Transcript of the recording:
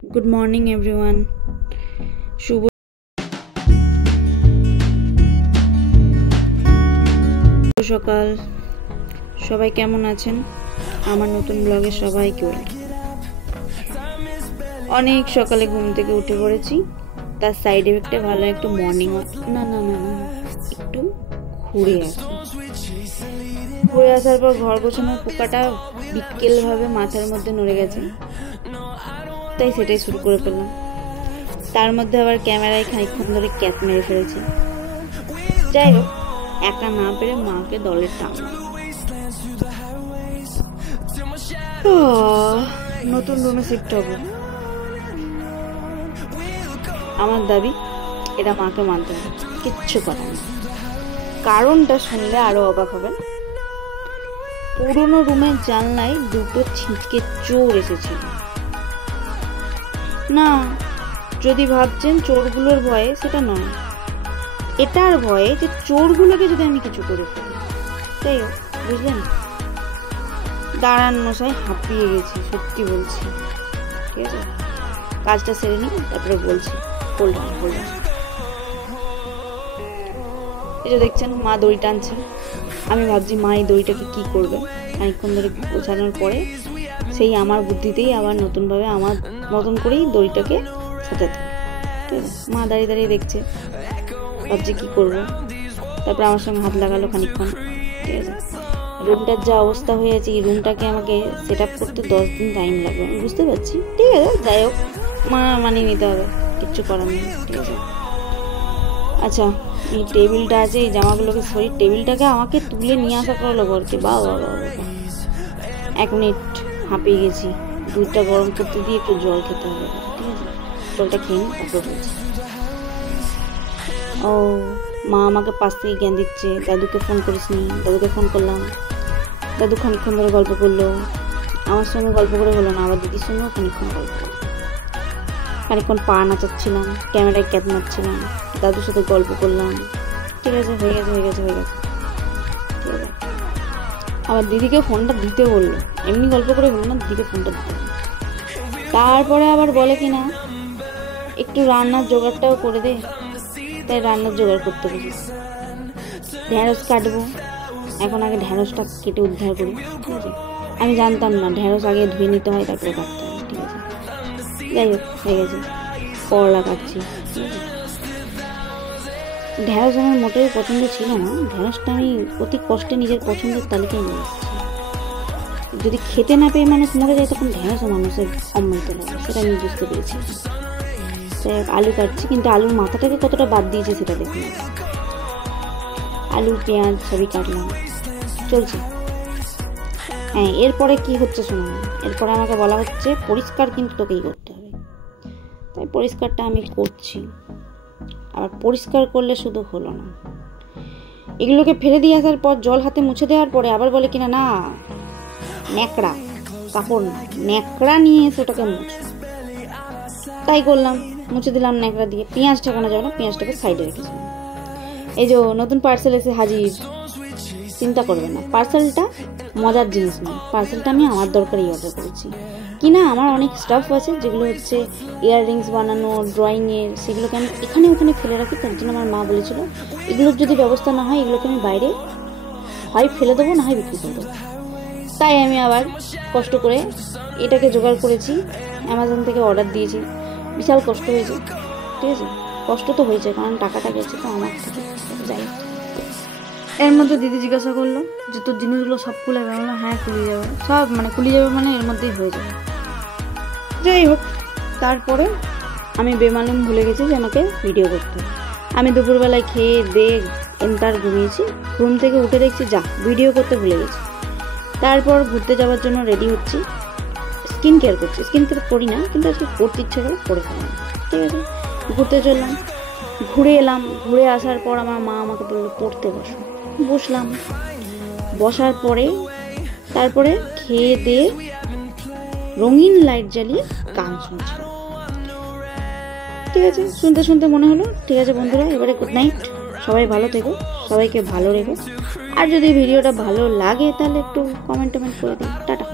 Good morning everyone. শুভ সকাল। সবাই কেমন আছেন? আমার নতুন ব্লগে সবাইকে ওয়েলকাম। অনেক সকালে ঘুম থেকে উঠে পড়েছি, তার সাইড এফেক্টে ভালো একটু মর্নিং না একটু ঘুরে আসার পর ঘর গোছানোর পোকাটা বিকেল ভাবে মাথার মধ্যে নড়ে গেছে, তাই সেটাই শুরু করে ফেললাম। তার মধ্যে আবার ক্যামেরায় খানিকক্ষণ ধরে ক্যাচ মেরে ফেলেছি। যাই হোক, একা না পেরে মাকে দলের টানলাম। নতুন রুমে শিফট হবো, আমার দাবি এটা মাকে মানতে হবে, কিচ্ছু করার নেই। কারণটা শুনলে আরো অবাক হবেন। পুরোনো রুমের জানলায় দুটো ছিটকে চোর এসেছিল। না, যদি ভাবছেন চোরগুলোর ভয়ে, সেটা নয়, এটার ভয়ে যে চোরগুলোকে যদি আমি কিছু করে ফেলি। তাই হোক, বুঝলেন? দাঁড়ান মশাই, হাঁপিয়ে গেছি, সত্যি বলছি। ঠিক আছে, কাজটা সেরে নিই, তারপরে বলছি। এই যে দেখছেন, মা দড়ি টানছে। আমি ভাবছি মা এই দড়িটাকে কি করবে। খানিকক্ষণ ধরে গোছানোর পরে সেই আমার বুদ্ধিতেই আবার নতুনভাবে আমার মতন করেই দড়িটাকে সাজাতে হবে। ঠিক আছে, মা দাঁড়িয়ে দাঁড়িয়ে দেখছে, ভাবছি কি করবো। তারপর আমার সঙ্গে হাত লাগালো খানিকক্ষণ। ঠিক আছে, রুমটার যা অবস্থা হয়েছে, এই রুমটাকে আমাকে সেট আপ করতে 10 দিন টাইম লাগবে, আমি বুঝতে পারছি। ঠিক আছে, যাই হোক, মানিয়ে নিতে হবে, কিচ্ছু করার নেই। ঠিক আছে, আচ্ছা, এই টেবিলটা আছে, এই জামাগুলোকে সরি, টেবিলটাকে আমাকে তুলে নিয়ে আসা করালো ঘরকে। বাবা 1 মিনিট, হাঁপিয়ে গেছি। দুধটা গরম করতে দিয়ে একটু জল খেতে হবে। ঠিক আছে, জলটা খেয়ে নিই, তারপর বলছি। ও, মা আমাকে পাশ থেকে জ্ঞান দিচ্ছে, দাদুকে ফোন করিসনি। দাদুকে ফোন করলাম, দাদু খানিকক্ষণ ধরে গল্প করলো। আমার সঙ্গে গল্প করে হলো না, আবার দিদির সঙ্গেও খানিকক্ষণ গল্প করলো। খানিকক্ষণ পা নাচাচ্ছিলাম, ক্যামেরায় ক্যাপ মারছিলাম, দাদুর সাথে গল্প করলাম। ঠিক আছে, হয়ে গেছে। ঠিক আছে, আবার দিদিকে ফোনটা দিতে বললো। এমনি গল্প করে হলো না, দিদিকে ফোনটা দিতে বললো। তারপরে আবার বলে কিনা একটু রান্নার জোগাড়টাও করে দে, তাই রান্নার জোগাড় করতে বলিস। ঢ্যাঁড়স কাটবো, এখন আগে ঢ্যাঁড়সটা কেটে উদ্ধার করি। ঠিক আছে, আমি জানতাম না ঢ্যাঁড়স আগে ধুয়ে নিতে হয়, তারপরে কাটতে হয়। ঠিক আছে, যাই হোক, হয়ে গেছে। করলা কাটছি। ঢ্যাঁড়স আমার মোটেও পছন্দ ছিল না। ঢ্যাঁড়সটা আমি অতি কষ্টে নিজের পছন্দের তালিকায় নিয়ে এসেছি। যদি খেতে না পেয়ে মানুষ মরে যায়, তখন ঢ্যাঁড়সও মানুষের অমৃত লাগে, সেটা আমি বুঝতে পেরেছি। আলু কাটছি, কিন্তু আলুর মাথাটাকে কতটা বাদ দিয়েছে সেটা দেখুন। আলু পেঁয়াজ সবই কাটলাম, চলছে। হ্যাঁ, এরপরে কি হচ্ছে শুনুন। এরপরে আমাকে বলা হচ্ছে পরিষ্কার কিন্তু তোকেই করতে হবে। তাই পরিষ্কারটা আমি করছি। আর পরিষ্কার করলে শুধু হলো না, এগুলোকে ফেলে দিয়ে আসার পর জল হাতে মুছে দেওয়ার পরে আবার বলে কিনা না, ন্যাকড়া, কাপড় না, ন্যাকড়া নিয়ে এসে ওটাকে মুছো। তাই করলাম, মুছে দিলাম ন্যাকড়া দিয়ে। পেঁয়াজ ঠেকানো যাবে না, পেঁয়াজটাকে সাইডে রেখেছিলাম। এই যে নতুন পার্সেল এসে হাজির। চিন্তা করবে না, পার্সেলটা মজার জিনিস নয়, পার্সেলটা আমি আমার দরকারই অর্ডার করেছি। কিনা আমার অনেক স্টাফ আছে, যেগুলো হচ্ছে ইয়াররিংস বানানো, ড্রয়িংয়ের, সেগুলোকে আমি এখানে ওখানে ফেলে রাখি। তার জন্য আমার মা বলেছিল এগুলোর যদি ব্যবস্থা না হয়, এগুলোকে আমি বাইরে হয় ফেলে দেবো, না হয় বিক্রি করে দেবো। তাই আমি আবার কষ্ট করে এটাকে জোগাড় করেছি, অ্যামাজন থেকে অর্ডার দিয়েছি। বিশাল কষ্ট হয়েছে। ঠিক আছে, কষ্ট তো হয়েছে, কারণ টাকাটা গেছে তো আমার থেকে। যাই হোক, এর মধ্যে দিদি জিজ্ঞাসা করলো যে তোর জিনিসগুলো সব খুলে যাবে? হ্যাঁ, খুলে যাবে সব, খুলে যাবে, এর মধ্যেই হয়ে যাবে। যাই হোক, তারপরে আমি বেমালুম ভুলে গেছি যে আমাকে ভিডিও করতে হবে। আমি দুপুরবেলায় খেয়ে দিয়ে এন্টার ঘুমিয়েছি। ঘুম থেকে উঠে দেখছি যা ভিডিও করতে ভুলে গেছি। তারপর ঘুরতে যাওয়ার জন্য রেডি হচ্ছি, স্কিন কেয়ার করছি। স্কিন কেয়ার করি না, কিন্তু আজকে করতে ইচ্ছে করে করে ফেললাম। ঠিক আছে, ঘুরতে চললাম, ঘুরে এলাম। ঘুরে আসার পর আমার মা আমাকে বললো পড়তে বসো। বসলাম, বসার পরে তারপরে খেয়ে দিয়ে রঙিন লাইট জ্বালিয়ে গান শুনছিলাম। ঠিক আছে, শুনতে শুনতে মনে হলো ঠিক আছে বন্ধুরা, এবারে গুড নাইট, সবাই ভালো থেকো, সবাইকে ভালো রেখো। আর যদি ভিডিওটা ভালো লাগে তাহলে একটু কমেন্ট করে দিন। টাটা।